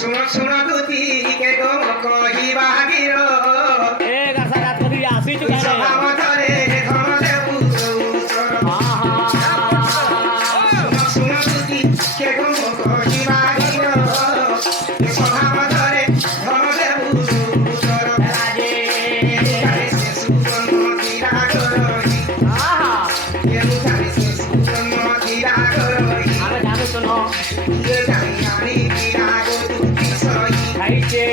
শুন শুন দুতি কে গো কহিবা গির এ গাছা গাত কবি আসিছু কারে সভাম ধরে ধন দেবু শুন শুন দুতি কে গো কহিবা গির সভাম ধরে ধন দেবু রাজে কারে সে সুগন মদিরা গরহি কেউ কারে সে সুগন মদিরা গরহি আমি জানো তো ন ইয়ে জানি আমি বিরা গো দুতি সহি খাইছে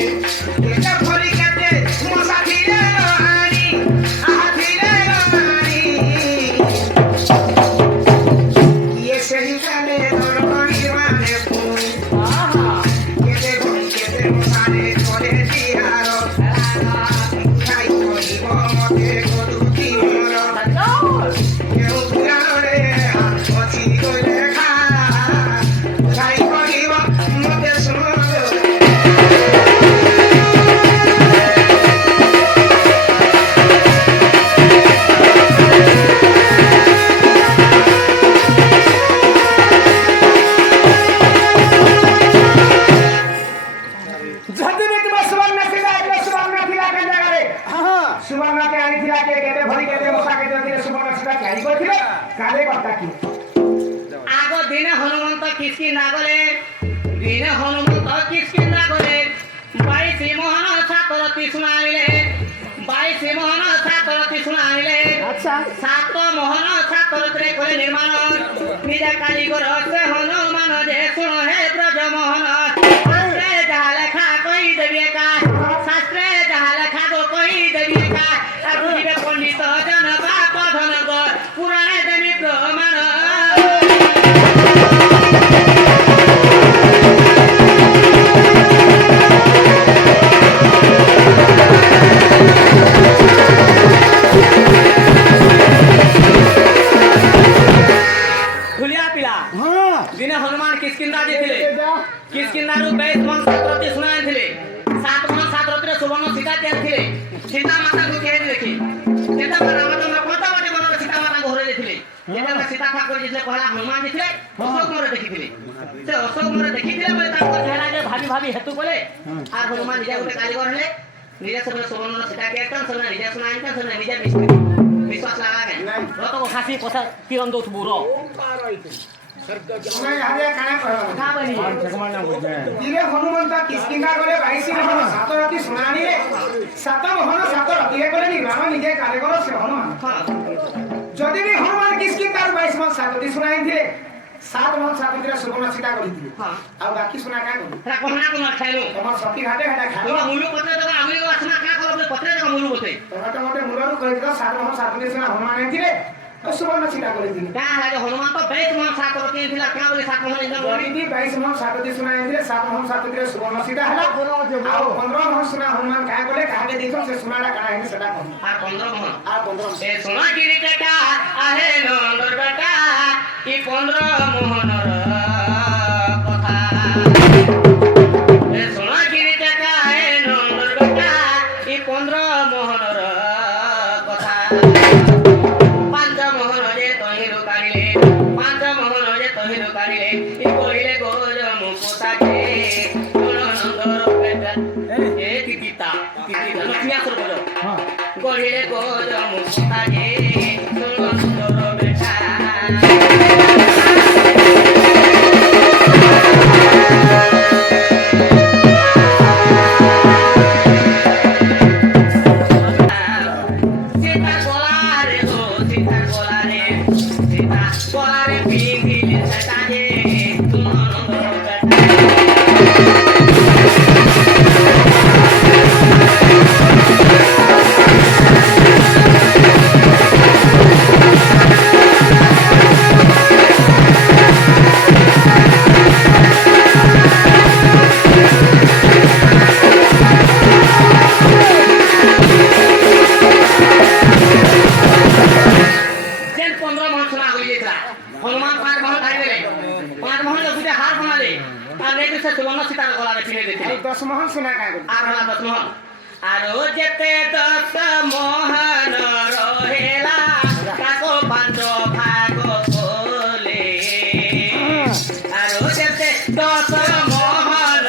এটা ভরি কেতে মশা ধীরে রানী আহা ধীরে রানী ইয়ে সেই কালে দরবারি মানে ফুল কেতে ভরি কেতে মশারে করে দিয়ার খাই করিব মতে গদুতি মর কেউ পুরাণে অছি কইলে খা খাই করিব মতে শুনো ଯଦି ବି ତୁମେ ସୁବର୍ଣ୍ଣ ଥିଲା ଏବେ ସୁବର୍ଣ୍ଣ ଥିଲା କେନ୍ ଜାଗାରେ ସୁବର୍ଣ୍ଣକେ ଆଣିଥିଲା କେ କେତେ ଭରି କେତେ ମଶା କେତେ ଦିନେ ସୁବର୍ଣ୍ଣ ଥିଲା କାହିଁ କହିଥିଲେ କାଲେ କଥା କି আগ দিনে হনুমন্ত কিষ্কিন্দা গলে দিনে হনুমন্ত কিষ্কিন্দা গলে 22 মোহন সাতরতি শুনাইলে 22 মোহন সাতরতি শুনাইলে আচ্ছা সাত মোহন সাতরতিরে করে নির্মাণ নিজে কারিগর সে হনুমান যে শুন হে ব্রজ মোহন শাস্ত্রে যাহা লেখা কই দেবি একা শাস্ত্রে যাহা লেখা গো কই দেবি একা আর বুঝিবে পণ্ডিত জন বাপ ধন গো পুরাণে দেবী প্রমাণ খুলিয়া পিলা দিনে হনুমান কিষ্কিন্দা যেছিলে কিষ্কিন্দারু 22 মন সাতরতি শুনাইଥିଲେ 7 মন সাতরতিরে সুবর্ণ সীতা দিয়েছিলে সীতা মাতাকে কেড়ে দেখি যেটা রামচন্দ্র কত বটে বড় সীতা মাতা ঘরে যেছিলে যেটা সীতা ঠাকুর যেছিলে পহলা হনুমান যেছিলে অশোক মরে দেখিଥିଲେ সে অশোক মরে দেখিଥିଲେ বলে তার চেহারা যে ভাবি ভাবি হেতু বলে আর হনুমান নিজে গোটে কারিগর হলে নিজে সব সুবর্ণ সীতা কেটন সব নিজে শুনাইতেন সব নিজে বিশ্বাস লাগাগে রত হাসি কথা কিরণ দউথবু র তুমি হারে কানে কহ কা বলি দিনে হনুমন্ত কিষ্কিন্দা গলে 22 মোহন সাতরতি শুনানিলে সাত মোহন সাতরতি করে নির্মাণ নিজে কারিগর সে হনুমান যদি ବି ହନୁମାନ କିସ୍କିନ୍ଦାରୁ 22 ମନ ସାତଟି ଶୁଣାଇଥିଲେ 7 ମନ ସାତଟିରେ ସୁବର୍ଣ୍ଣ ସୀତା କରିଥିଲେ ଆଉ ବାକି ଶୁଣା କାଁ କଲେ রা কোনা কোনা খাইলো ତମର ସତୀ ଘାଟେ ହେଟା ଖାଇଲ তোমরা মুলু পত্রে তো আমি আসনা কা করবে পত্রে তো মুলু বতে ତମେ ତ ମତେ ମୂଳରୁ କହିଥିଲ 7 ମନ ସାତଟି ଶୁଣା ହନୁମାନ ଆଣିଥିଲେ ଆଉ ସୁବର୍ଣ୍ଣ ସୀତା କରିଥିଲେ কা লাগে হনুমান তো 22 মন সাত রতি ছিল কা বলি সাত মন ইন্দা বলি ଯଦି 22 ମନ ସାତଟି ଶୁଣାଇଥିଲେ 7 ମନ ସାତଟିରେ ସୁବର୍ଣ୍ଣ ସୀତା ହେଲା ଆଉ 15 ମନ ଶୁଣା ହନୁମାନ କାଁ କଲେ କାହାକେ ଦେଇଛ ସେ ଶୁଣାଟା କାଣା ହେଇନି ସେଟା କହ আর 15 মন ଆଉ 15 এ সোনা গিরি টাকা আহে নন্দর বেটা কি 15 মোহনর কথা এ সোনা গিরি টাকা আহে নন্দর বেটা কি 15 মোহনর কথা পাঁচ মোহন যে তহিরু কারিলে পাঁচ মোহন যে তহিরু কারিলে ই কইলে গোজ মুকুতাকে নন্দর বেটা এ তিতিতা লক্ষ্মী আসর বলো গড়িলে গোজ মুকুতাকে নন্দর বেটা সীতা গলারে গো সীতা গলারে সীতা গলারে পিঁধিলে সেটা যে নন্দর বেটা যেন 15 মোহন সোনা হয়ে গেছিল হনুমান 5 মোহন খাই দিলে 5 মোহন দুইটা হার বানালে আর নেই সে সুবর্ণ সীতার গলারে পিনে দিয়েছিল 10 মহন শୁଣା କାଁ କଲେ আর হলা 10 মোহন আর যেতে 10 মোহন রহেলা কাকো 5 ভাগ কোলে আর যেতে 10 মোহন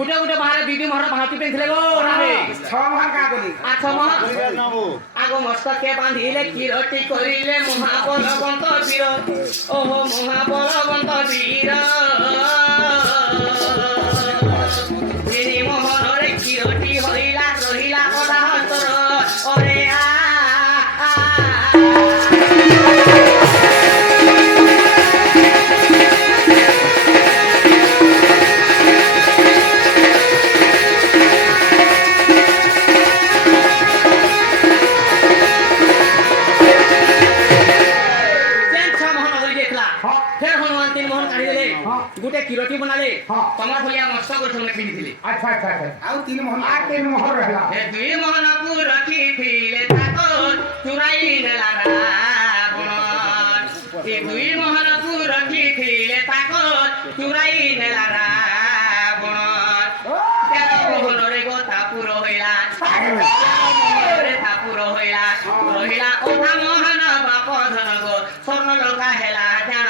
গুটে গুটে বাহারে দিদি মহর ভাঁতি পেনছিলে গো রামে 6 মহন কা কলি 8 মহ আগো মস্তকে বাঁধিলে কিরটি করিলে মহাবলবন্ত বীর ওহো মহাবলবন্ত বীর গিরি মোহনরে কিরটি হইলা রহিলা কথা হতর ওরে ফের হনুমান 3 মোহন কাঢ়ি দেলে গুটে কিরটি বনালে তোমার ভলিয়া মস্ত করে তুমি পিনিছিলে আচ্ছা আচ্ছা আচ্ছা আউ 3 মহন আর 3 মহন রহিলা এ 2 মোহন পুরকি থিলে তাকো চুরাই নেলা রাবণ এ 2 মোহন পুরকি থিলে তাকো চুরাই নেলা রাবণ তেরো মোহনরে গোতা পুরো হইলা রে ঠাকুর হইলা রহিলা ওঠা মোহন বাপ ধন গো স্বর্ণ লঙ্কা হেলা জান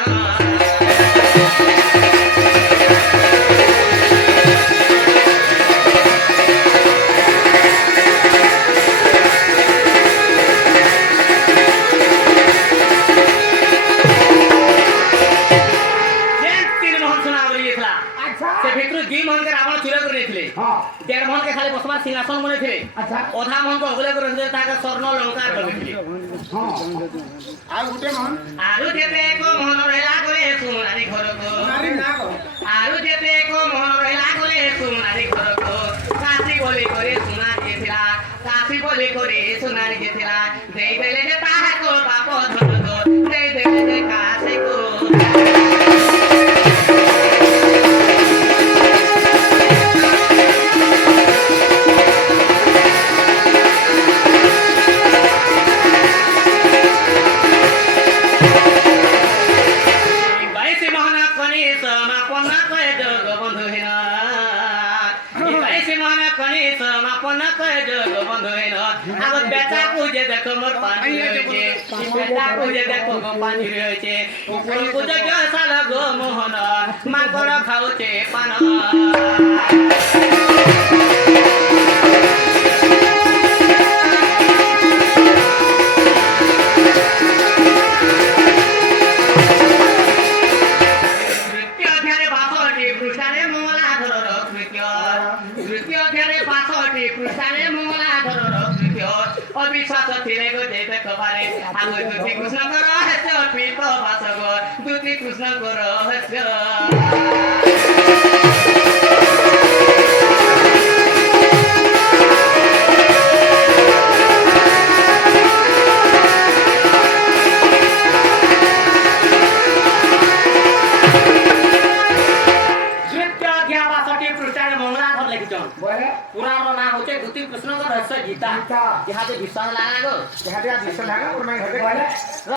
देढ़ मोहन के खाली बसवार सिंहासन बने थे अच्छा ओधा मोहन को अगले को रखते ताके स्वर्ण अलंकार लगे हां आ उठे मोहन आरु जेते को मोहन रेला करे सुनारी घर को मारी ना को आरु जेते को मोहन रेला करे सुनारी घर को काशी बोली करे सुना जेथिला काशी बोली करे सुनारी जेथिला देई देले जे ताहा को बाप धन को देई देले जे काशी को আগত বেটা কুজে দেখো মোর পানি রয়েছে বেটা কুজে দেখো গো পানি রয়েছে উপর কুজে গসাল গো মোহন মাকড় খাউছে পান অবিশ্বাস ছিলে গো যেতে কবারে আগো দুটি কৃষ্ণ কর হেস পিত বাস গো দুটি কৃষ্ণ কর হেস पुराण नाम होचे दुती कृष्ण को रहस्य गीता यहाँ पे विश्वास लगा गो जहां पे विश्वास लगा और मैं घर पे